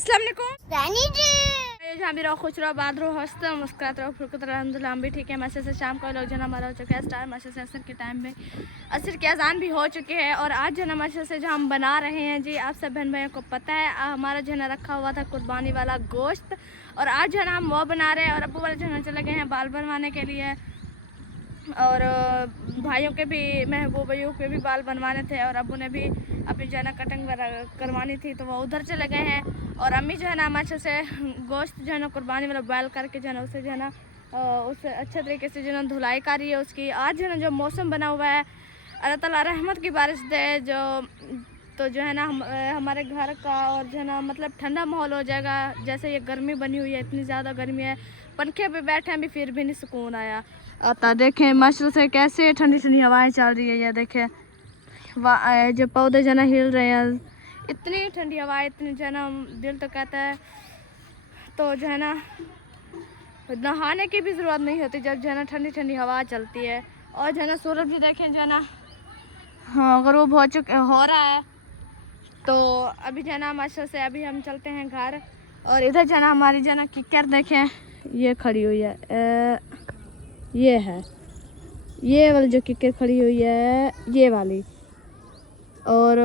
अस्सलाम वालेकुम रानी जी। जहाँ भी रहो खुश रहो, बात रहो, हंसते रहो, मुस्कुराते रहो, फुर्कत रहो। अल्हम्दुलिल्लाह हम भी ठीक है। मैसेज से शाम को लोग जो हमारा हो चुका है स्टार मैसेज से असर के टाइम में असर की अजान भी हो चुके हैं। और आज जो मैसेज से जो हम बना रहे हैं जी, आप सब बहन भाइयों को पता है हमारा जो है ना रखा हुआ था कुर्बानी वाला गोश्त, और आज जो है ना हम वो बना रहे हैं। और अब्बू वाले जो है ना चले गए हैं बाल बनवाने के लिए, और भाइयों के भी, महबूब भाइयों के भी बाल बनवाने थे, और अब्बू ने भी अपनी जो है ना कटिंग करवानी थी तो वो उधर चले गए हैं। और अम्मी जो है ना हमारे से गोश्त जो है ना कुर्बानी वाला बॉयल करके जो है ना उसे जो है ना उससे अच्छे तरीके से जो है ना धुलाई कर रही है उसकी। आज जो है ना जो मौसम बना हुआ है, अल्लाह ताला रहमत की बारिश दे जो, तो जो है ना हमारे घर का और जो है ना मतलब ठंडा माहौल हो जाएगा। जैसे ये गर्मी बनी हुई है, इतनी ज़्यादा गर्मी है, पंखे पे बैठे हैं भी फिर भी नहीं सुकून आया आता। देखें माशा से कैसे ठंडी ठंडी हवाएं चल रही है, ये देखें जो पौधे जो है ना हिल रहे हैं, इतनी ठंडी हवा, इतनी जो है ना दिल तो कहता है। तो जो है ना नहाने की भी ज़रूरत नहीं होती जब जो है ना ठंडी ठंडी हवा चलती है। और जो है ना सूरज भी देखें जो है ना हाँ गरूब हो रहा है। तो अभी जो है ना माशा से अभी हम चलते हैं घर। और इधर जो है ना हमारी जो है ना किक्कर देखें ये खड़ी हुई है, ये है ये वाली जो किक्कर खड़ी हुई है ये वाली, और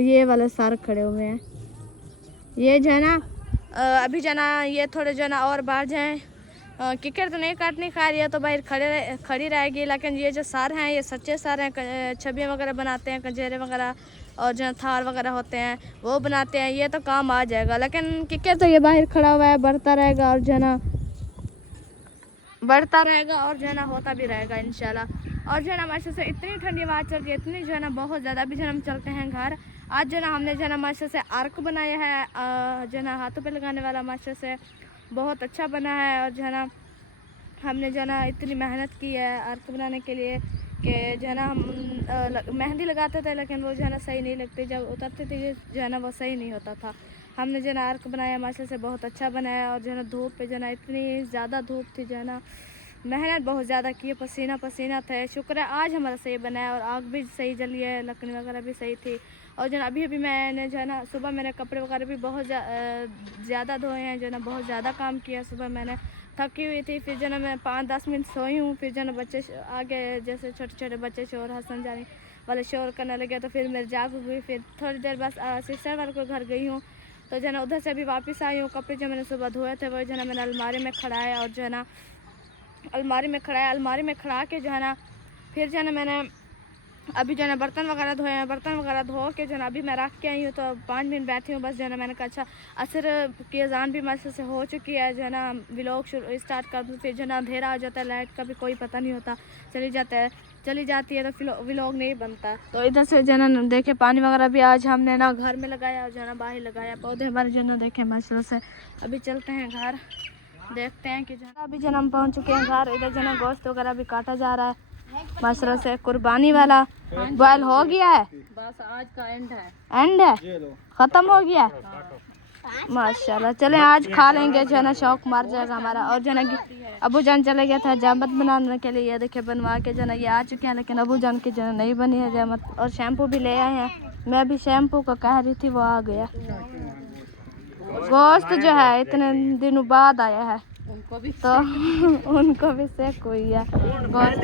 ये वाले सारे खड़े हुए हैं। ये जो है ना अभी जो है ना ये थोड़े जो है ना और बाहर जाएँ, किक्कर तो नहीं काटनी खा रही है तो बाहर खड़ी रहेगी। लेकिन ये जो सार हैं ये सच्चे सार हैं, छबियाँ वगैरह बनाते हैं, कंजेरे वगैरह और जो थार वगैरह होते हैं वो बनाते हैं, ये तो काम आ जाएगा। लेकिन किक्कर तो ये बाहर खड़ा हुआ है, बढ़ता रहेगा और जो है ना बढ़ता रहेगा और जो है ना होता भी रहेगा इंशाल्लाह। और जो है ना माशा से इतनी ठंडी हवा चल रही है, इतनी जो है ना बहुत ज़्यादा। अभी जो है हम चलते हैं घर। आज जो है ना हमने जो है ना माशा से आर्क बनाया है, जो है ना हाथों पे लगाने वाला, माशा से बहुत अच्छा बना है। और जो है ना हमने जो है ना इतनी मेहनत की है आर्क बनाने के लिए कि जो है ना हम मेहंदी लगाते थे लेकिन वो जो है ना सही नहीं लगती, जब उतरते थे जो है ना वो सही नहीं होता था। हमने जो है ना आर्क बनाया माशा से बहुत अच्छा बनाया। और जो है ना धूप पे जो है ना इतनी ज़्यादा धूप थी, जो है ना मेहनत बहुत ज़्यादा की, पसीना पसीना था। शुक्र है आज हमारा सही बना है और आग भी सही जली है, लकड़ी वगैरह भी सही थी। और जो है अभी मैंने जो है ना सुबह मेरे कपड़े वगैरह भी बहुत ज़्यादा धोए हैं, जो है ना बहुत ज़्यादा काम किया। सुबह मैंने थकी हुई थी, फिर जो है ना मैं 5-10 मिनट सोई हूँ। फिर जो है ना बच्चे आगे जैसे छोटे छोटे बच्चे शोर हसन जाने वाले शोर करने लगे तो फिर मेरे जाग हुई। फिर थोड़ी देर बस सिस्टर वाले को घर गई हूँ, तो जो है ना उधर से अभी वापस आई हूँ। कपड़े जो मैंने सुबह धोए थे वो जो है ना मैंने अलमारी में खड़ाया, और जो है ना अलमारी में खड़ा के जो है ना फिर जो है ना मैंने अभी जो है ना बर्तन वगैरह धोए हैं, बर्तन वगैरह धो के जो है ना अभी मैं रख के आई हूँ। तो 5 मिनट बैठी हूँ बस, जो है ना मैंने कहा अच्छा असर की अजान भी मस्त से हो चुकी है, जो है ना व्लॉग स्टार्ट कर दूँ। फिर जो है ना अंधेरा हो जाता है, लाइट का भी कोई पता नहीं होता, चली जाती है तो फिर व्लॉग नहीं बनता। तो इधर से जो है ना देखे पानी वगैरह भी आज हमने ना घर में लगाया और जो है ना बाहर लगाया, पौधे हमारे जो है ना देखे मस्त से। अभी चलते हैं घर, देखते हैं कि जो है अभी जो हम पहुँच चुके हैं घर। इधर जो है गोश्त वगैरह भी काटा जा रहा है माशा से, कुर्बानी वाला बॉयल हो गया है, बस आज का एंड है खत्म हो गया माशाल्लाह। चले आज खा लेंगे, जो है ना शौक मार जाएगा हमारा। और जो है ना अबू जान चले गया था जामत बनाने के लिए, ये देखिए बनवा के जो है ना ये आ चुके हैं, लेकिन अबू जान की जो है नहीं बनी है जामत। और शैम्पू भी ले आए हैं, मैं भी शैम्पू को कह रही थी वो आ गया। गोश्त जो है इतने दिनों बाद आया है तो उनको भी सेक हुई है गोश्त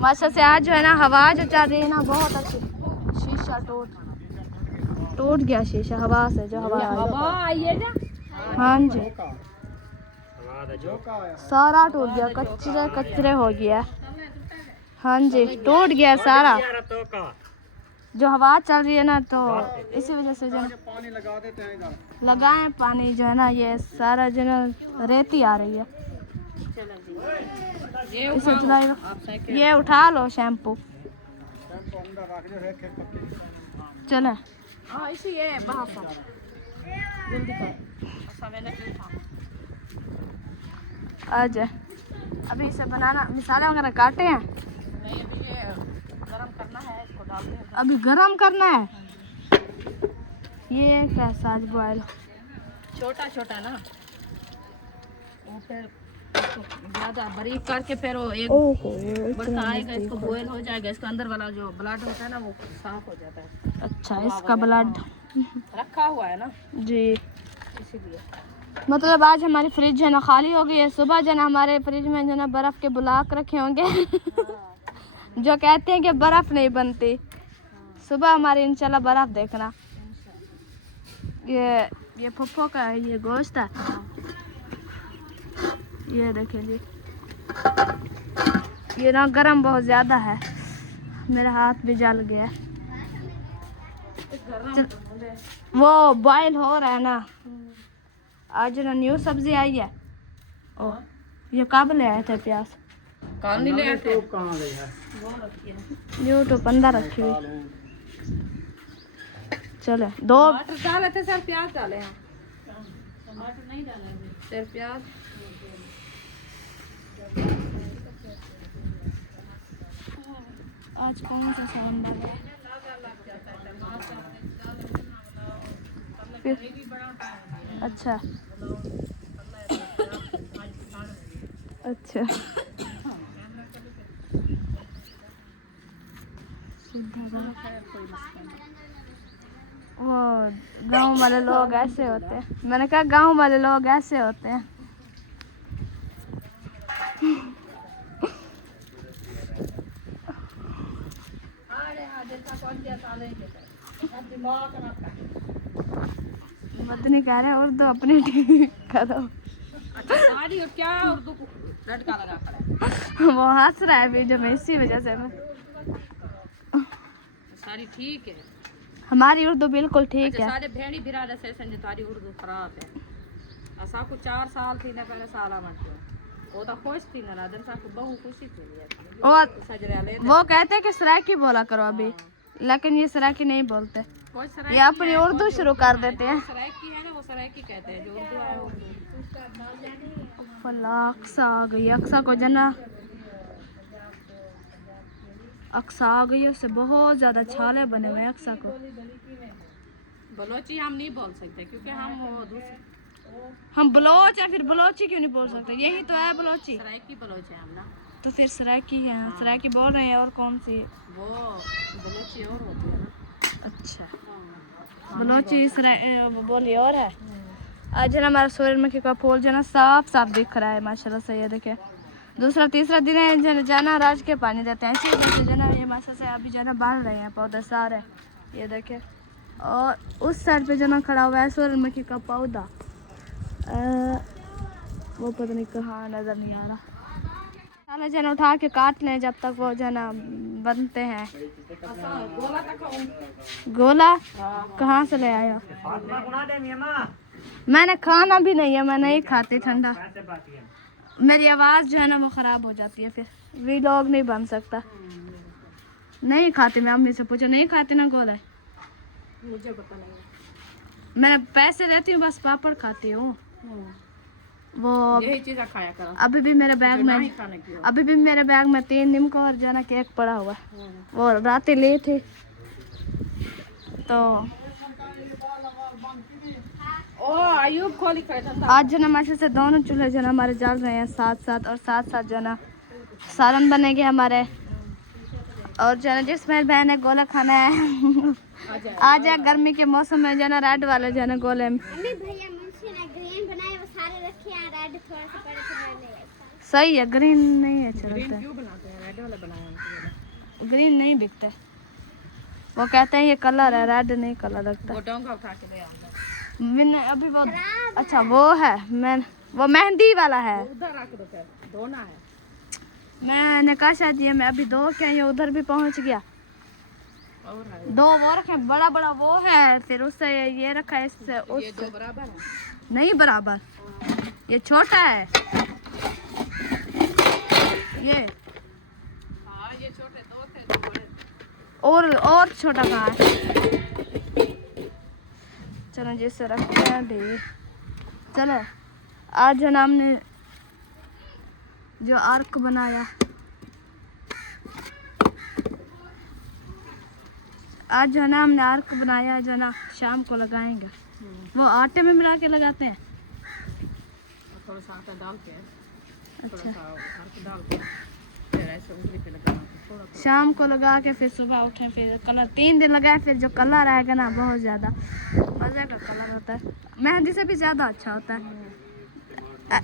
माशा से। आज जो है ना हवा जो चल रही है ना बहुत अच्छी, शीशा टूट गया शीशा हवा से, जो हवा आई है ना हाँ जी सारा टूट गया, कचरे हो गया हाँ जी, टूट गया सारा। जो हवा चल रही है ना तो इसी वजह से जो लगाएं पानी, जो है ना ये सारा जो है ना रेती आ रही है, ये उठा लो शैम्पू चले आ जाए। अभी इसे बनाना मसाले वगैरह काटे हैं, गरम करना है, इसको डालते हैं अभी गरम करना है। ये कैसा आज बॉयल छोटा छोटा ना, वो फिर ज़्यादा बारीक करके फिर वो एक बड़का आएगा, इसको बॉयल हो जाएगा, इसका अंदर वाला जो ब्लड होता है ना वो साफ हो जाता है। अच्छा इसका ब्लड रखा हुआ है ना जी। इसीलिए। मतलब आज हमारी फ्रिज जो है ना खाली हो गई है। सुबह जो है ना हमारे फ्रिज में जो है ना बर्फ़ के ब्लॉक रखे होंगे जो कहते हैं कि बर्फ़ नहीं बनती। सुबह हमारे इंशाल्लाह बर्फ़ देखना। ये पप्पो का है, ये गोश्त है। ये देखें जी, ये ना गर्म बहुत ज़्यादा है, मेरा हाथ भी जल गया। वो बॉयल हो रहा है ना। आज ना न्यू सब्जी आई है। ओ ये कब ले आए थे प्याज? काल नहीं ले आए थे। न्यू तो 15 रखी हुई। चले दो टमाटर डाले थे सर, प्याज डाले हैं। टमाटर नहीं डाले सिर्फ प्याज। आज कौन सा सामान डाला? अच्छा अच्छा। वो गांव वाले लोग ऐसे होते हैं। मैंने कहा गांव वाले लोग ऐसे होते हैं। मदनी कह रहे उर्दू अपनी ठीक करो। अच्छा सारी और क्या उर्दू को लटका लगा खड़ा है। वो हंस रहा है भी जो मैं इसी वजह से मैं सारी ठीक है। हमारी उर्दू बिल्कुल ठीक अच्छा, है। सारे भेड़ी भिरा से संजय तारी उर्दू खराब है। असा को 4 साल थी ना पहले साला मत वो तो खुश थी ना दिन सा को बहु खुशी थी। और सजरे ले वो कहते हैं कि सराकी बोला करो अभी, लेकिन ये सराकी नहीं बोलते। कोई ये अपनी उर्दू शुरू कर देते हैं। सराकी है ना, वो सराकी कहते हैं जो उर्दू है उर्दू। अक्सा आ गई। अक्सा को जना अक्सा आ गई, उससे बहुत ज्यादा छाले बने हुए हैं अक्सा को। बलोची हम नहीं बोल सकते क्योंकि हम बलोच हैं, फिर बलोची क्यों नहीं बोल सकते? यही तो है बलोची। सराकी बलोच है हम ना। तो फिर सराकी है। सराकी बोल रहे हैं। और कौन सी? वो बलोची और होती है ना। अच्छा बलोची बोली और है। आज ना हमारा सूरजमुखी का फूल जो ना साफ साफ दिख रहा है माशाल्लाह से। ये देखिए दूसरा तीसरा दिन है जाना राज के पानी देते हैं इसी वजह से जना ये माशाल्लाह से अभी जना बढ़ रहे हैं पौधे सारे। ये देखिए और उस साइड पे जना खड़ा हुआ है सूरजमुखी का पौधा। वो पता नहीं कहाँ, नजर नहीं आ रहा। साले जना उठा के काट लें जब तक वो जना बनते हैं। गोला कहाँ से ले आया? मैंने खाना भी नहीं है, मैं नहीं खाती ठंडा। मेरी आवाज़ जो है ना वो ख़राब हो जाती है, फिर व्लॉग नहीं बन सकता। नहीं खाती मैं, अम्मी से पूछो। नहीं खाती ना गोला? मुझे पता नहीं। मैंने पैसे देती हूँ बस, पापड़ खाती हूँ। वो यही चीज़ खाया करो। अभी भी मेरे बैग में 3 निम्को और जो ना केक पड़ा हुआ। वो रात लिए थे तो ओ आयुब खोली आज जो ना माशा से दोनों चूल्हे जो ना हमारे जल रहे हैं साथ साथ। और साथ साथ जो ना सालन बनेंगे हमारे। और जो ना जिस मेरी बहन है गोला खाना है आज है गर्मी के मौसम में जो ना रेड वाले जो ना गोले में सही है। ग्रीन नहीं अच्छा लगता है। क्यों बनाते हैं? रेड वाला बनाया है। ग्रीन नहीं बिकते। वो कहते हैं ये कलर है, रेड नहीं कलर लगता। वो डोंगा उठा के ले आओ। मैंने अभी वो अच्छा वो है, मैं वो मेहंदी वाला है। उधर रख दो फिर, धोना है। मैंने कहा शायद ये मैं अभी दो क्या ये उधर भी पहुंच गया। और है 2 वो रखे, बड़ा बड़ा वो है, फिर उससे ये रखा है, इससे ये उस 2 बराबर है। नहीं बराबर, ये छोटा है ये। हाँ ये छोटे 2 थे, 2 बड़े। और छोटा कहाँ है? चलो जिससे रखते हैं दे। चलो आज जो ना हमने जो आर्क बनाया, आज जो ना हमने आर्क बनाया जो ना शाम को लगाएंगे। वो आटे में मिला के लगाते हैं। थोड़ा सा आटा डाल के, अच्छा थोड़ा सा आटा डाल के फिर ऐसे उंगली पे लगाना थोड़ा थोड़ा। शाम को लगा के फिर सुबह उठे, फिर कलर 3 दिन लगाए, फिर जो कलर आएगा ना बहुत ज़्यादा मज़े का कलर होता है, मेहंदी से भी ज़्यादा अच्छा होता है।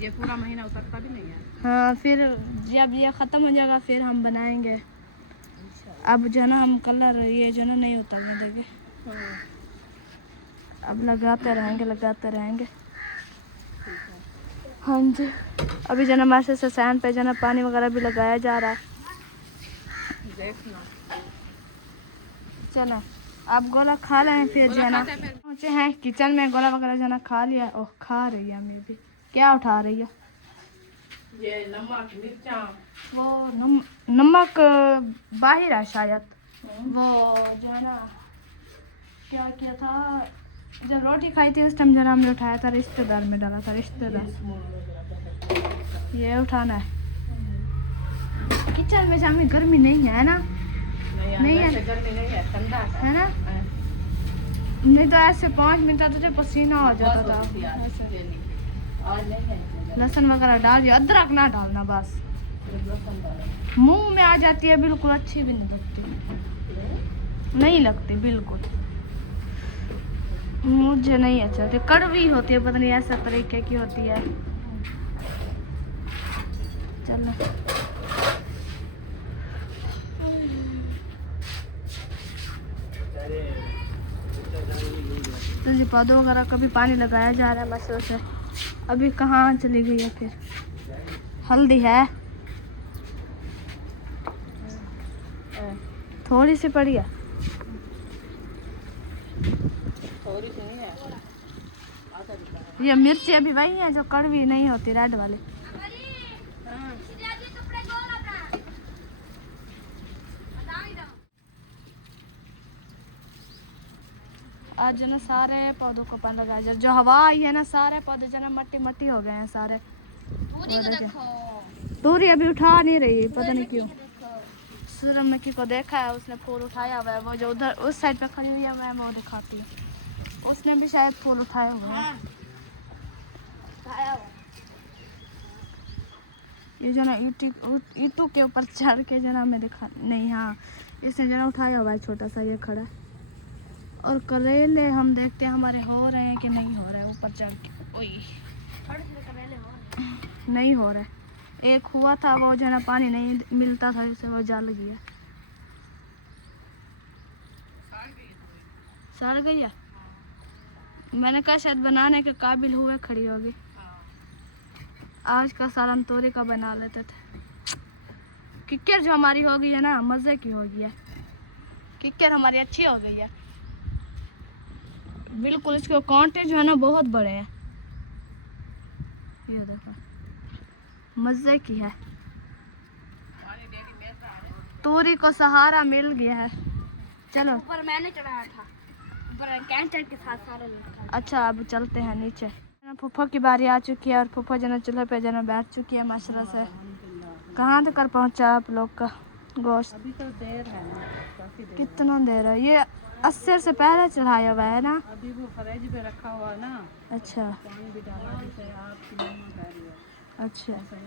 ये पूरा महीना उतरता भी नहीं है। हाँ, फिर जब ये ख़त्म हो जाएगा फिर हम बनाएंगे। अब जो है ना हम कलर ये जो ना नहीं उतरने देंगे, अब लगाते रहेंगे। हाँ जी, अभी जो ना हमारे से सैन पे जो ना पानी वगैरह भी लगाया जा रहा है। देखना चलो आप गोला खा लें, फिर जो है ना पहुँचे हैं किचन में, गोला वगैरह जो ना खा लिया। ओह, खा रही है अम्मी भी। क्या उठा रही है? ये नमक मिर्चा, वो नमक बाहर है शायद। वो जो है ना क्या किया था, जब रोटी खाई थी उस टाइम जरा हमने उठाया था, रिश्तेदार में डाला था, रिश्तेदार। ये उठाना है किचन में, शाम गर्मी नहीं है ना? नहीं है, गर्मी नहीं है, ठंडा है ना? नहीं तो ऐसे 5 मिनट तुझे पसीना हो जाता था। आज नहीं है। लहसुन वगैरह डाल दिया, अदरक ना डालना बस, मुंह में आ जाती है बिल्कुल, अच्छी भी नहीं लगती, नहीं लगती बिल्कुल, मुझे नहीं अच्छा लगती, कड़वी होती है, पता नहीं ऐसा तरीके की होती है। चलो तो जी पौधों वगैरह का भी पानी लगाया जा रहा है मशरूम से। अभी कहाँ चली गई है फिर? हल्दी है थोड़ी सी पड़ी है, थोड़ी सी नहीं है। ये मिर्ची अभी वही है जो कड़वी नहीं होती, रेड वाली। आज जो ना सारे पौधों को पानी लगाया जाए, जो हवा आई है ना सारे पौधे जो ना मट्टी मट्टी हो गए हैं सारे। तूरी अभी उठा नहीं रही, पता नहीं क्यों। सूरजमुखी को देखा है, उसने फूल उठाया हुआ है, वो जो उधर उस साइड पे खड़ी हुई है मैं वो दिखाती हूँ, उसने भी शायद फूल उठाए हुए हैं। ये जो ना ईंटों के ऊपर चढ़ के जो ना हमें दिखा नहीं, हाँ इसने जो ना उठाया हुआ है, छोटा सा ये खड़ा है। और करेले हम देखते हैं हमारे हो रहे हैं कि नहीं हो रहे, ऊपर चढ़ के। ओए नहीं हो रहा है, एक हुआ था वो जो है ना पानी नहीं मिलता था जिससे वो जल गया, सड़ गई है। मैंने कहा शायद बनाने के काबिल हुए खड़ी होगी। आज का सालन तोरी का बना लेते थे। किक्कर जो हमारी हो गई है ना मज़े की हो गई है, किक्कर हमारी अच्छी हो गई है बिल्कुल। इसके कांटे जो है ना बहुत बड़े हैं, ये देखो मज़े की है। तोरी को सहारा मिल गया है। चलो ऊपर मैंने चढ़ाया था, ऊपर कैंटर के साथ सारे लोग। अच्छा अब चलते हैं नीचे। फूफा की बारी आ चुकी है और फूफा जना चूल्हे पे जना बैठ चुकी है माशाल्लाह से। कहाँ तक पहुँचा आप लोग का गोश्त? अभी तो देर है ना, काफी देर। कितना देर है? ये 80 से पहले चढ़ाया हुआ है ना? अभी वो फ्रिज पे रखा हुआ है ना। अच्छा पानी भी डाला, जैसे आपकी मम्मा कह रही है। अच्छा ऐसा ही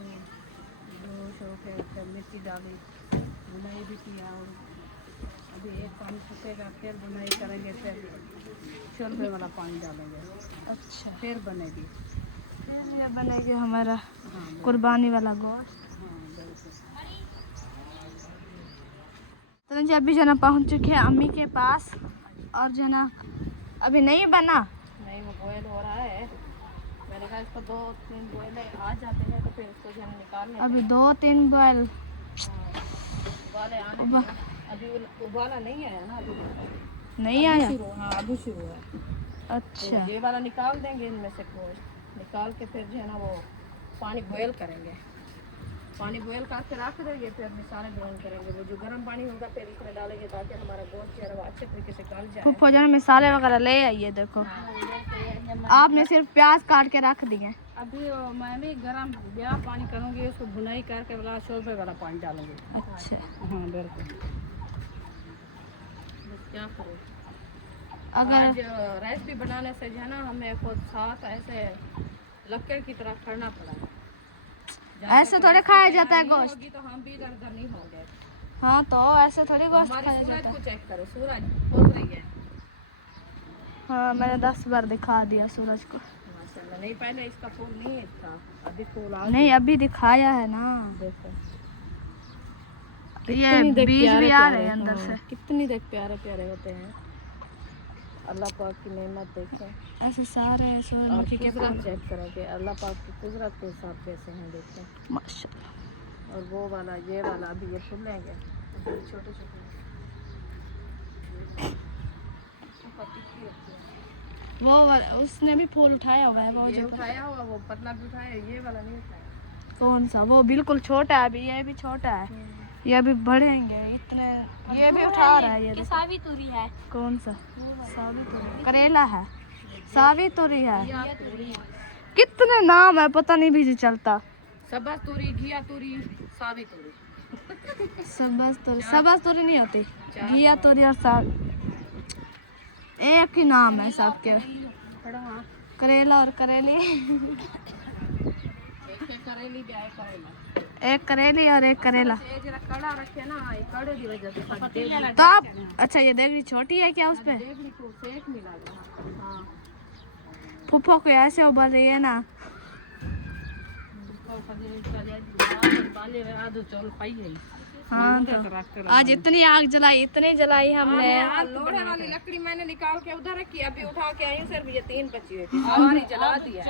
दो शो के फिर मिर्ची डाली, बुनाई भी किया, और अभी एक पानी सूखेगा फिर बुनाई करेंगे, फिर शोरबे वाला पानी डालेंगे, अच्छा फिर बनेगी। फिर ये बनेगा हमारा हाँ कुर्बानी वाला गोश्त। हाँ बिल्कुल। तो जी अभी जो ना पहुँच चुके हैं अम्मी के पास, और जो ना अभी नहीं बना, नहीं वो बॉयल हो रहा है। मैंने कहा इसको 2-3 बॉयल आ जाते हैं तो फिर इसको जो है निकाल लेते हैं। अभी 2-3 बॉयल उबाले आने उबा अभी उबाला नहीं आया ना, अभी नहीं आया। हाँ अभी शुरू है। अच्छा तो ये वाला निकाल देंगे इनमें से गोश्त, निकाल के फिर जो है ना वो पानी बॉयल करेंगे, पानी बॉयल करके रख देंगे, फिर मसाले ग्राइंड करेंगे। वो जो गर्म पानी होगा फिर इसमें डालेंगे ताकि हमारा गोश्त जो है वो अच्छे तरीके से गल जाए। फूफा जो है मिसाले वगैरह ले आइए। देखो आपने सिर्फ प्याज काट के रख दिए। अभी मैं भी गर्म ब्याह पानी करूँगी, उसको भुनाई करके वाला शोरबे वाला पानी डालूंगी। अच्छा हाँ बिल्कुल। बस क्या करूँ, अगर आज रेसिपी बनाने से जो है ना हमें खुद साथ ऐसे लक्कड़ की तरह खड़ना पड़ा है। ऐसे थोड़े खाया जाता है गोश्त। होगी तो हम भी इधर उधर नहीं होंगे। हाँ तो ऐसे थोड़ी गोश्त हमारी खाया सूरज जाता को है। चेक करो, सूरज उग रही है हाँ मैंने 10 बार दिखा दिया सूरज को। माशाल्लाह। नहीं पहले इसका फूल नहीं था, अभी फूल आ नहीं अभी दिखाया है ना। देखो ये कितनी देख बीज प्यारे भी आ प्यारे, रहे हैं अंदर हाँ, से। कितनी देख प्यारे प्यारे होते हैं। अल्लाह पाक की नेमत देखो ऐसे सारे और सूरजमुखी के कुदरत फूल चेक करो कि अल्लाह पाक की कुदरत के साथ कैसे हैं देखो। माशाल्लाह। और वो वाला ये वाला अभी ये फूलेंगे, अभी छोटे छोटे ऊपर टिक्की होती है। वो वाला उसने भी फूल उठाया हुआ है वो ये जो उठाया हुआ, वो पतला भी उठाया, ये वाला नहीं उठाया। कौन सा? वो बिल्कुल छोटा है अभी, ये भी छोटा है, ये अभी बढ़ेंगे इतने। ये भी उठा रहा है, ये देखो। सावी तुरी है। कौन सा? सावी तोरी, करेला है, सावी तोरी है। कितने नाम है पता नहीं भी चलता। सबस तुरी, घिया तुरी, सावी तुरी। सबस तोरी नहीं होती, घिया तोरी और साग एक ही नाम है सबके। करेला और करेली। करेली भी आए करेला। एक करेली और एक करेला। ये जरा कड़ा रखे ना, ये कड़े की वजह से तो आप अच्छा ये देगड़ी छोटी है क्या? उस पे देवली को सेक मिला गया। हाँ फूफा को ऐसे उबल रही है ना। हाँ तो आज इतनी आग जलाई, इतनी जलाई हमने। लोहे वाली लकड़ी मैंने निकाल के उधर रखी, अभी उठा के आई हूँ। सिर्फ ये 3 बची हुई थी, सारी जला दिया।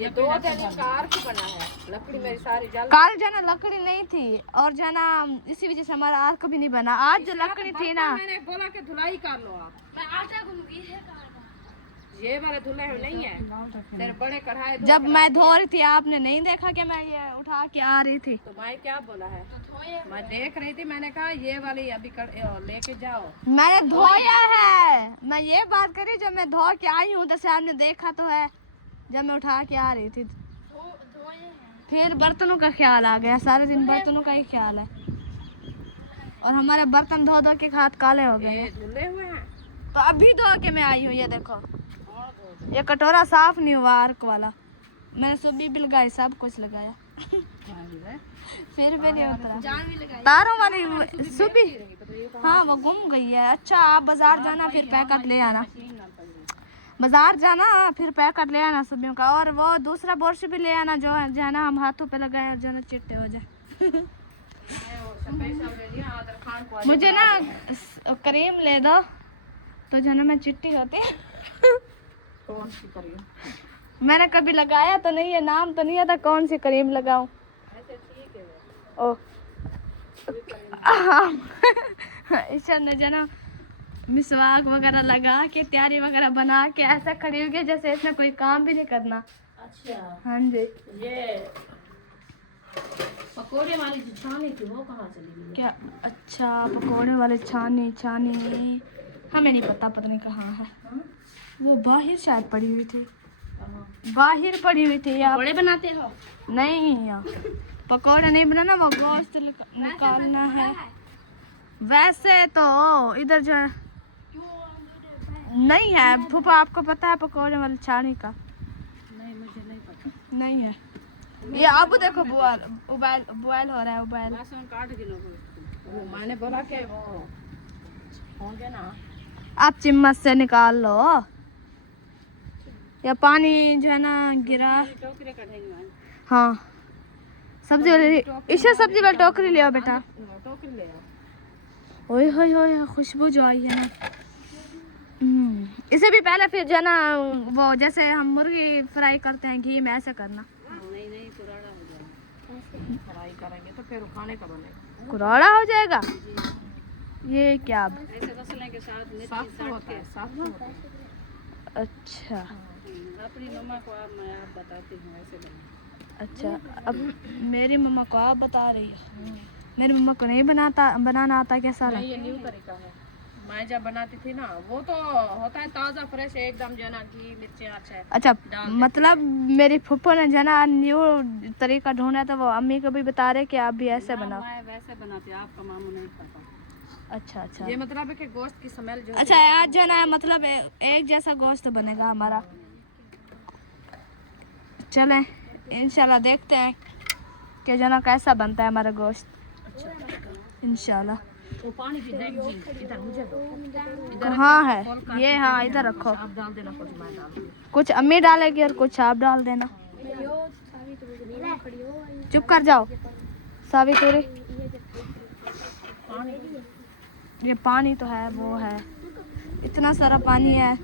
ये 2 दिन का आर्क बना है, लकड़ी मेरी सारी जल। कल जो ना लकड़ी नहीं थी और जो ना इसी वजह से हमारा आर्क भी नहीं बना। आज जो लकड़ी थी ना, मैंने बोला कि धुलाई कर लो आप। ये वाले धुले हुए नहीं है, तेरे बड़े कढ़ाई धो जब के मैं धो रही थी आपने नहीं देखा कि मैं ये उठा के आ रही थी? तो मैं क्या बोला है, मैं देख रही थी, मैंने कहा ये वाली अभी लेके जाओ। मैंने धोया है, मैं ये बात करी जब मैं धो के आई हूँ तो से आपने देखा तो है जब मैं उठा के आ रही थी। फिर बर्तनों का ख्याल आ गया, सारे दिन बर्तनों का ही ख्याल है और हमारे बर्तन धो धो के हाथ काले हो गए। ये धुले हुए हैं तो अभी धो के मैं आई हूँ। ये देखो ये कटोरा साफ नहीं हुआ आर्क वाला, मैंने सुबह भी लगाई, सब कुछ लगाया फिर भी नहीं उतरा। तारों वाली सुबह हाँ वो गुम गई है। अच्छा आप बाजार जाना फिर पैकेट ले आना, बाजार जाना फिर पैकेट ले आना सब्जियों का। और वो दूसरा बोर्श भी ले आना जो है ना हम हाथों पे लगाए और जो ना चिट्टे हो जाए। मुझे ना क्रीम ले दो तो जो ना मैं चिट्टी होती। कौन सी करिए, मैंने कभी लगाया तो नहीं है, नाम तो नहीं आता कौन सी क्रीम लगाऊं। ऐसे ठीक है ओ ईशा ने जो ना मिसवाक वगैरह लगा के तैयारी वगैरह बना के ऐसा खड़ी हो गई जैसे इसने कोई काम भी नहीं करना। अच्छा हाँ जी। ये पकोड़े वाली जो छानी थी वो कहाँ चली गई? क्या? अच्छा पकोड़े वाले छानी हमें नहीं पता नहीं कहाँ है। वो बाहर शायद पड़ी हुई थी, बाहर पड़ी हुई थी। आप पकोड़े बनाते हो? नहीं यार पकोड़े नहीं बनाना, वो गोश्त निकालना है। वैसे तो इधर जो है नहीं है फूफा, आपको पता है पकोड़े वाली छानी का? नहीं मुझे नहीं पता। नहीं है। ये अब देखो बॉयल हो रहा है, उबाल। काट किलो मैंने बोला कि वो होंगे ना, आप चम्मच से निकाल लो या पानी जो है ना गिरा। टोकरे कटेंगे। हाँ सब्जी वाली इसे सब्जी वाली टोकरी ले आओ बेटा। टोकरी ले आओ। ओए होए होए खुशबू जो आई है ना। इसे भी पहले फिर जो है ना वो जैसे हम मुर्गी फ्राई करते हैं घी में ऐसे करना। नहीं कुराड़ा हो जाएगा, फ्राई करेंगे तो फिर खाने का बनेगा। कुराड़ा हो जाएगा ये क्या? अब ऐसे मसाले के साथ साफ होता है, साफ होता है। अच्छा अपनी मम्मा को मैं आप बताती हूँ ऐसे बना। अच्छा अब मेरी मम्मा को आप बता रही है। मेरी मम्मा को नहीं बनाना आता कैसा? नहीं ये न्यू तरीका है, मैं जब बनाती थी ना वो तो होता है ताज़ा फ्रेश एकदम जो है ना घी मिर्ची अच्छा। अच्छा मतलब मेरी फूफो ने जो ना न्यू तरीका ढूंढा तो वो अम्मी को भी बता रहे कि आप भी ऐसे बनाओ। मैं वैसे बनाती हूँ, आपका मामू नहीं खाता। अच्छा ये मतलब है कि गोश्त की स्मेल जो अच्छा आज जो ना मतलब एक जैसा गोश्त बनेगा हमारा। चलें इंशाल्लाह देखते हैं कि जो ना कैसा बनता है हमारा गोश्त इंशाल्लाह। वो पानी की देख जी इधर मुझे दो। कहाँ है ये? हाँ इधर रखो। आप डाल देना, कुछ मैं डाल दूंगी। कुछ अम्मी डालेगी और कुछ आप डाल देना। चुप कर जाओ सावित्री। ये पानी तो है, वो है, इतना सारा पानी है।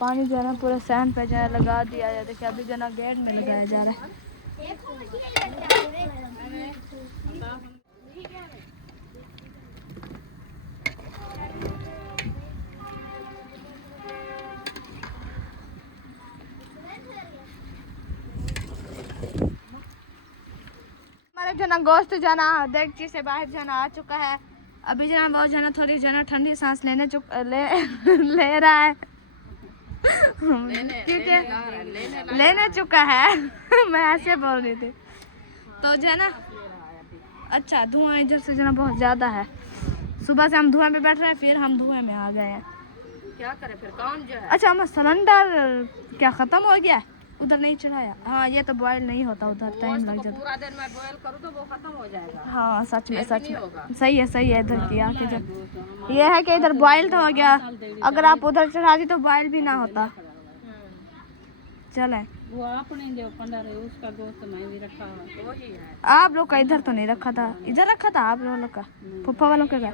पानी जो है ना पूरे सहन पे जो है लगा दिया है। देखिए अभी जो ना गेट में लगाया जा रहा है। हमारा जो ना गोश्त जो ना देगची से बाहर जो ना आ चुका है। अभी जो ना वो जो ना थोड़ी जो ना ठंडी सांस ले रहा है क्योंकि लेने चुका है मैं ऐसे बोल रही थी तो जो है ना। अच्छा धुआं इधर से जो ना बहुत ज़्यादा है। सुबह से हम धुआं में बैठ रहे हैं, फिर हम धुएं में आ गए हैं। क्या करें फिर, काम जो है। अच्छा हमारा सिलेंडर क्या ख़त्म हो गया है? उधर नहीं चढ़ाया? हाँ ये तो बॉयल नहीं होता, उधर टाइम लग जाता। पूरा दिन मैं बॉयल करूँ तो वो खत्म हो जाएगा। हाँ सच में सही है इधर की आके जब ये है कि इधर बॉयल तो हो गया। अगर आप उधर चढ़ा दी तो बॉयल भी ना होता। चले वो आपने जो पंडा है उसका गोश्त मैं भी रखा है, वही है। आप लोग का इधर तो नहीं रखा था, इधर रखा था आप लोग का। फुफ्फा वालों के घर,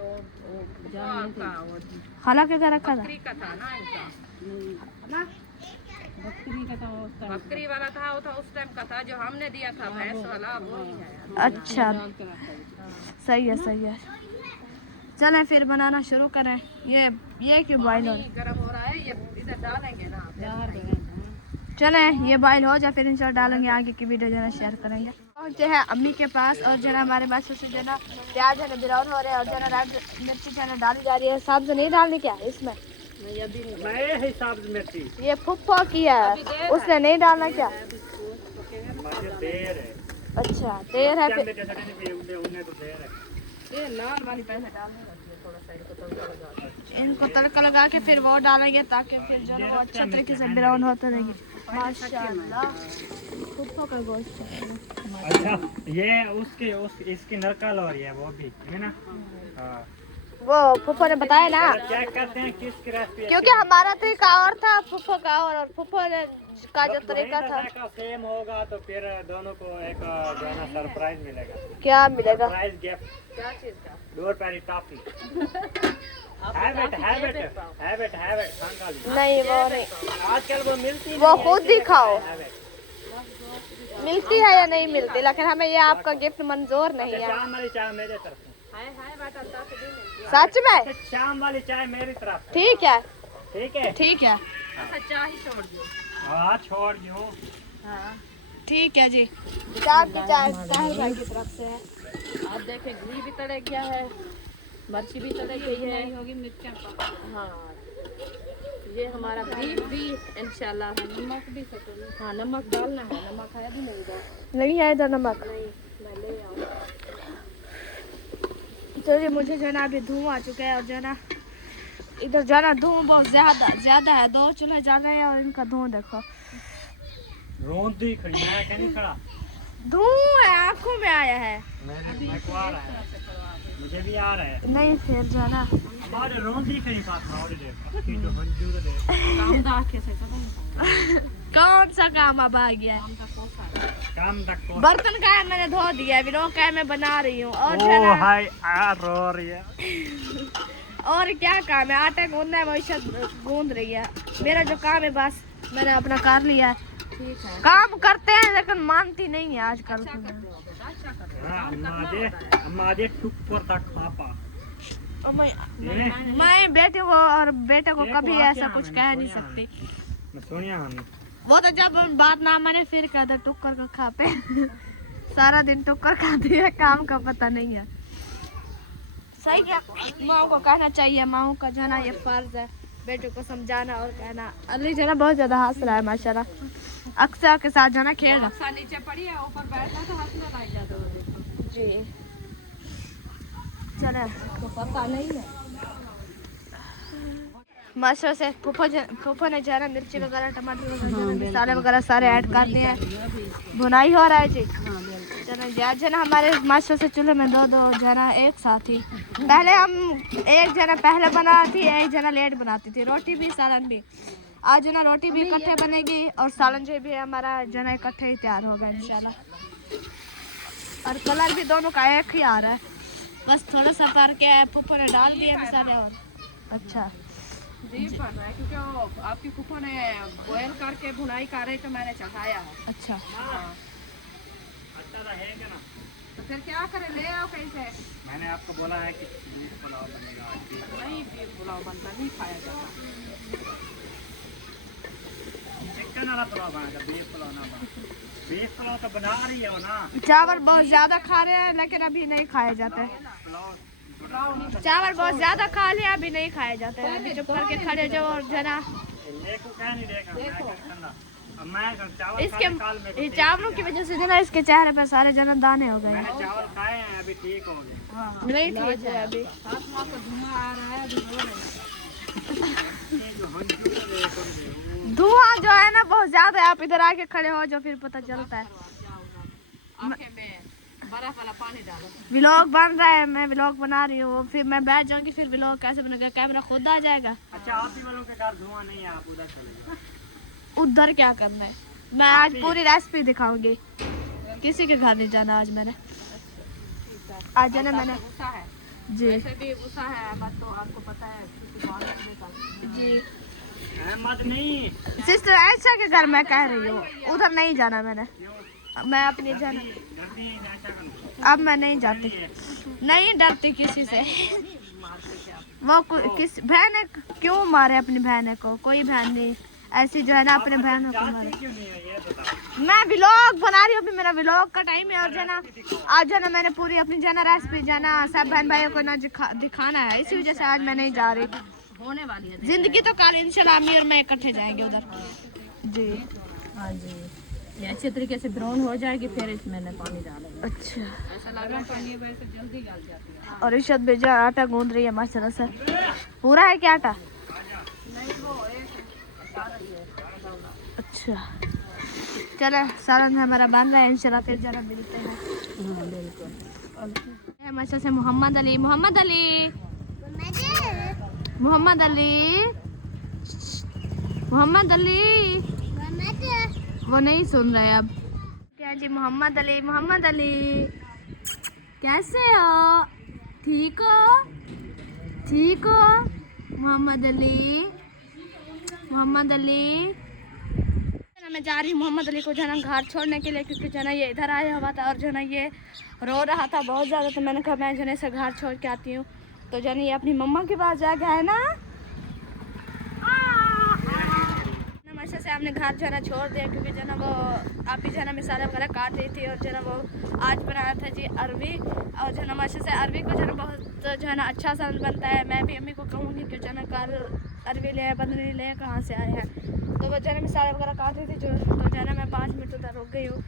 खाला के घर रखा था। बकरी का था ना इनका, ना बकरी का था उस टाइम। बकरी वाला था, वो था उस टाइम का था जो हमने दिया था, भैंस वाला वही है। अच्छा सही है। चलें फिर बनाना शुरू करें। ये क्यों बॉयल हो गर्म हो रहा है, ये इधर डालेंगे ना। चलें ये बॉयल हो जाए फिर इंशाल्लाह डालेंगे। आगे की वीडियो जो है शेयर करेंगे। पहुँचे हैं अम्मी के पास और जो है हमारे पास से जो ना प्याज है ना ब्राउन हो रहे हैं और जो है रेड मिर्ची जो है डाली जा रही है। सब्ज नहीं डालनी क्या इसमें? ये फुफ्फा की है, उसने नहीं डालना क्या? अच्छा देर है फिर। ये लाल वाली पहले डालने लगी, थोड़ा सा इनको तड़का लगा इनको तड़का लगा के फिर वो डालेंगे ताकि फिर जो है वो अच्छे तरीके से ब्राउन होता रहेगी। माशाल्लाह फुफ्फा का गोश्त। अच्छा ये इसकी नरकल हो रही है वो भी है ना। हाँ वो फुफ्फा ने बताया ना, चेक करते हैं किसकी रेसिपी। क्योंकि हमारा तरीका और था फुफ्फा का और फुफ्फा ने का जो तरीका था सेम होगा तो फिर दोनों को एक जो है ना सरप्राइज मिलेगा। क्या मिलेगा? Surprise gift. क्या चीज का? डोर पैरी टॉफी। हैबिट नहीं वो नहीं, आजकल वो मिलती वो खुद दिखाओ मिलती है या नहीं मिलती, लेकिन हमें ये आपका गिफ्ट मंजूर नहीं है। शाम वाली चाय मेरे तरफ से। हाय बेटा टॉफी दे दे। सच में? शाम वाली चाय मेरी तरफ से। ठीक है अच्छा चाय ही छोड़ दो। हाँ छोड़ दो। हाँ ठीक है जी। चाय की चाय साहिल भाई की तरफ से है। आप देखें घी भी तड़क गया है, मिर्ची भी तड़क गई है, होगी मिर्चा। हाँ ये हमारा बीफ भी इंशाल्लाह। नमक भी हाँ नमक डालना है, नमक है भी नहीं है इधर नमक। नहीं मैं ले आऊँ। चलिए मुझे जो है ना अभी धुआं आ चुका है और जो है ना इधर जो है ना धुआं बहुत ज्यादा है। 2 चूल्हे जल रहे हैं और इनका धुआं देखो। रोंदी खड़ी मैं क्या नहीं खड़ा। धुआं है, आंखों में आया है। मेरे को आ रहा है, मुझे भी आ रहा है। नहीं फिर जो है ना हमारे रोंदी खड़ी साथ में और दे जो मंजूर दे काम दाख के से पता कौन सा काम अब आ गया है? काम तक को बर्तन का है मैंने धो दिया, अभी रो का है मैं बना रही हूँ। और जो है ओ ना हाय आ रो रही है। और क्या काम है? आटा गूंदना है, वैसे गूंद रही है। मेरा जो काम है बस मैंने अपना कर लिया है। ठीक है काम करते हैं लेकिन मानती नहीं है आजकल। हमारे टुक्कर तक पापा मैं बेटे को और बेटे को कभी ऐसा कुछ कह नहीं सकती। सुनिया वो तो जब बात ना माने फिर कहते टुक्कर को खाते सारा दिन टुक्कर खाती है, काम का पता नहीं है। सही क्या माँ को कहना चाहिए, माँ का जो है ना ये फर्ज है बेटों को समझाना और कहना। अली जो है ना बहुत ज्यादा हंस रहा है माशाल्लाह। अक्सर के साथ जो है ना खेल रहा। नीचे पड़ी है, ऊपर बैठा तो हंसने लग जाता जी चले तो पता नहीं है। मास्टर से फूफो ने जो है ना मिर्ची वगैरह टमाटर वगैरह मसाले वगैरह सारे ऐड कर दिए हैं। भुनाई हो रहा है जी। जना याद जो है ना हमारे मास्टर से चूल्हे में दो जना एक साथ ही। पहले हम एक जना पहले बनाती एक जना लेट बनाती थी, रोटी भी सालन भी। आज जो ना रोटी भी इकट्ठे बनेगी और सालन जो भी हमारा जो ना इकट्ठे ही तैयार होगा इंशाल्लाह। और कलर भी दोनों का एक ही आ रहा है, बस थोड़ा सा करके फूफो ने डाल दिया मसाले। और अच्छा जी पड़ रहा है क्योंकि वो आपकी फूफो ने बॉयल करके भुनाई कर रही तो मैंने चढ़ाया है। अच्छा अच्छा रहेगा ना। तो फिर क्या करें, ले आओ कैसे? मैंने आपको बोला है कि बीफ पुलाव बनेगा आज। नहीं बीफ पुलाव बनता, नहीं खाया जाता। चिकन वाला पुलाव बनेगा, बीफ पुलाव ना बना। बीफ पुलाव तो बना रही हो ना। चावल बहुत ज्यादा खा रहे हैं लेकिन अभी नहीं खाए जाते। चावल बहुत ज्यादा खा लिया, अभी नहीं खाए जाते हैं। अभी चुप करके खड़े जाओ और जना इसके चावलों की वजह से ना इसके चेहरे पर सारे जना दाने हो गए। चावल खाए हैं अभी ठीक हो गए। नहीं ठीक है अभी। धुआं आ रहा है धुआं जो है ना बहुत ज्यादा है। आप इधर आके खड़े हो जो फिर पता चलता है। आंखें में बर्फ वाला पानी डालो। व्लॉग बन रहा है, मैं व्लॉग बना रही हूँ, फिर मैं बैठ जाऊंगी, फिर व्लॉग कैसे बनेगा? कैमरा खुद आ जाएगा। अच्छा आप ही वालों के घर धुआं नहीं है, आप उधर चले जाओ। उधर क्या करना है? मैं आज पूरी रेसिपी दिखाऊंगी। किसी के घर नहीं जाना आज मैंने। आज जाना मैंने गुस्सा है जी। वैसे भी गुस्सा है, बात तो आपको पता है जी अहमद नहीं सिस्टर ऐसा के घर मैं कह रही हूँ, उधर नहीं जाना मैंने। मैं अपनी जाना अब मैं नहीं जाती, नहीं डरती किसी से। वो किस बहन है क्यों मारे अपनी बहन को? कोई बहन नहीं ऐसी जो है ना अपने बहनों को मारे। मैं व्लॉग बना रही हूँ, अभी मेरा व्लॉग का टाइम है। और जो ना आज जो ना मैंने पूरी अपनी जना रेसिपी जाना सब बहन भाइयों को ना दिखाना है, इसी वजह से आज मैं नहीं जा रही। होने वाली है जिंदगी तो कल इंशाल्लाह अम्मी और मैं इकट्ठे जाएंगे उधर जी। हाँ जी, ये अच्छे तरीके से ब्राउन हो जाएगी, फिर इसमें पानी डालेंगे। अच्छा ऐसा लग रहा है पानी वैसे जल्दी गल जाती है। और इशत बेजा आटा गूंद रही है माशाल्लाह से। पूरा है क्या आटा? नहीं वो अच्छा चले सालन हमारा बन रहा है इंशाल्लाह, फिर जरा मिलते हैं। माशा से मोहम्मद अली मोहम्मद अली मोहम्मद अली मोहम्मद अली वो नहीं सुन रहे अब। क्या जी मोहम्मद अली कैसे हो? ठीक हो मोहम्मद अली। मैं जा रही हूँ मोहम्मद अली को जो है ना घर छोड़ने के लिए, क्योंकि जो है ना ये इधर आया हुआ था और जो है ना ये रो रहा था बहुत ज़्यादा। तो मैंने कहा मैं जो है इसे घर छोड़ के आती हूँ। तो जो है ये अपनी मम्मा के पास जा गया है ना। नमस्ते से हमने घर जो है ना छोड़ दिया, क्योंकि जो है ना वो आप ही जो है ना मिसालें वगैरह काट रही थी। और जो है ना वो आज बनाया था जी अरवी। और जो है ना माशा से अरवी को जो है ना बहुत जो है ना अच्छा सा बनता है। मैं भी अम्मी को कहूँगी कि जो है ना कल अरवी ले बंदरी ले कहाँ से आए हैं। तो वो जो है मिसालें वगैरह काट रही थी जो है ना मैं 5 मिनट उधर रुक गई हूँ।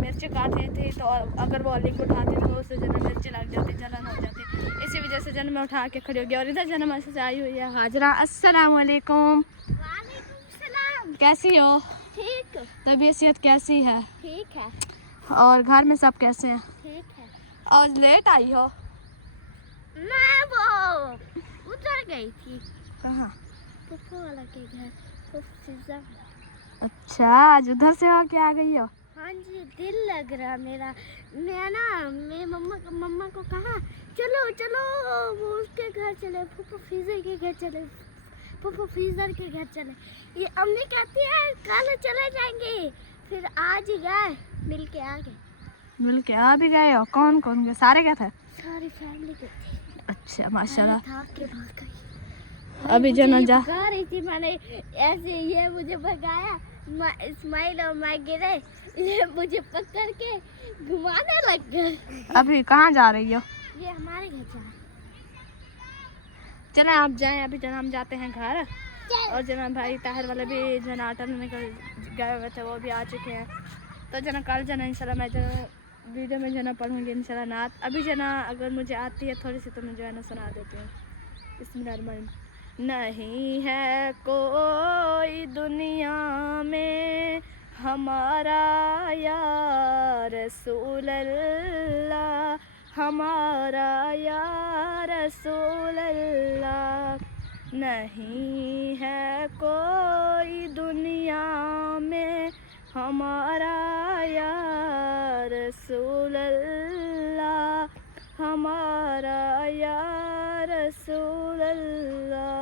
मिर्ची काट रही थी तो अगर वो लिंक उठाती तो उससे जो है मिर्ची लग जाती, जलन हो जाती। इसी वजह से जो है मैं उठा के खड़ी हो गई। और इधर जो है माशा से आई हुई है हाजरा। अस्सलाम वालेकुम। कैसी हो? ठीक तबीयत सेहत कैसी है? ठीक है और घर में सब कैसे हैं? ठीक है। आज लेट आई हो? मैं वो उधर गई थी कहाँ? पुप्पो वाला के घर पिज्जा। अच्छा आज उधर से हो क्या आ गई हो? हाँ जी, दिल लग रहा मेरा। मैं मम्मा को कहा चलो चलो वो उसके घर चले, पुप्पो फ्रीजर के घर चले, पुप्पो फ्रीजर के घर चले। ये अम्मी कहती है कल चले जाएंगे, फिर आज ही गए, मिल के आ गए। मिल के आ भी गए हो? कौन कौन गए? सारे गए थे? सारी फैमिली गई थी। अच्छा माशाल्लाह। था के भाग गई। अभी जो ना जा भगा रही थी मैंने ऐसे, ये मुझे भगाया, इस्माइल और मैं गिरे, ये मुझे पकड़ के घुमाने लग गए। अभी कहाँ जा रही हो? ये हमारे घर जा। चले आप जाएं, अभी जना हम जाते हैं घर। और जना भाई ताहिर वाले भी जना आटा लेने गए हुए थे, वो भी आ चुके हैं। तो जना कल जना इंशाल्लाह मैं जना वीडियो में जना पढ़ूंगी इंशाल्लाह नात। अभी जना अगर मुझे आती है थोड़ी सी तो मैं जो है ना सुना देती हूँ। बिस्मिल्लाहिर्रहमानिर्रहीम। नहीं है कोई दुनिया में हमारा या रसूल अल्लाह, हमारा या रसूल अल्लाह। नहीं है कोई दुनिया में हमारा या रसूल अल्लाह, हमारा या रसूल अल्लाह।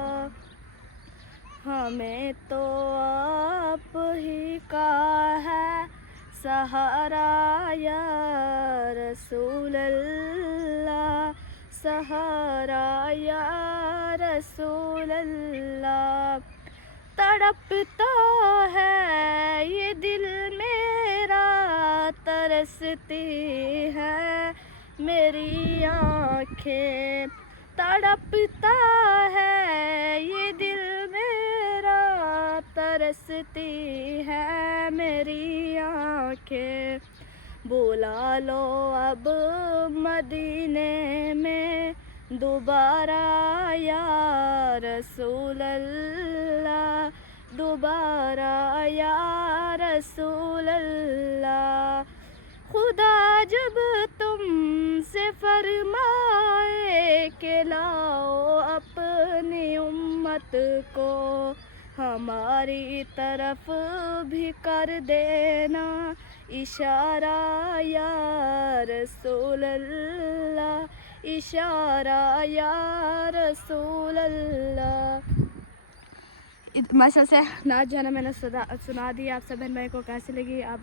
हमें तो आप ही का है सहारा या रसूल अल्लाह, सहारा या रसूल अल्लाह। तड़पता है ये दिल मेरा, तरसती है मेरी आँखें। तड़पता है ये दिल मेरा, तरसती है मेरी आँखें। बुला लो अब मदीने में दोबारा या रसूल अल्लाह, दोबारा या रसूल अल्लाह। खुदा जब तुमसे फरमाए कि लाओ अपनी उम्मत को हमारी तरफ भी कर देना इशारा या रसूल अल्लाह, इशारा या रसूल अल्लाह। माशा से नाच जाना मैंने सुना दी। आप सब बहन भाई को कैसी लगी, आप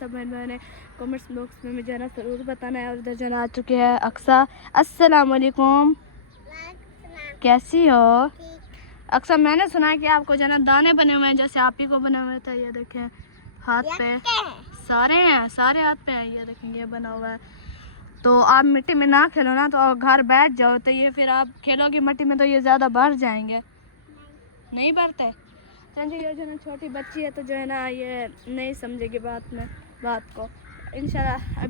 सब बहन भाई ने कमेंट्स बॉक्स में मुझे ना ज़रूर बताना है। और इधर जना आ चुकी है अक्सा। अस्सलाम वालेकुम, कैसी हो अक्सा? मैंने सुना है कि आपको जना दाने बने हुए हैं जैसे आप ही को बने हुए थे। ये देखें हाथ पे सारे हैं, सारे हाथ पे हैं। ये देखें ये बना हुआ है। तो आप मिट्टी में ना खेलो ना, तो घर बैठ जाओ। तो ये फिर आप खेलोगे मिट्टी में तो ये ज़्यादा बढ़ जाएंगे। नहीं बढ़ते। चलिए ये जो है ना छोटी बच्ची है तो जो है ना ये नहीं समझेगी बात को। इंशाल्लाह अभी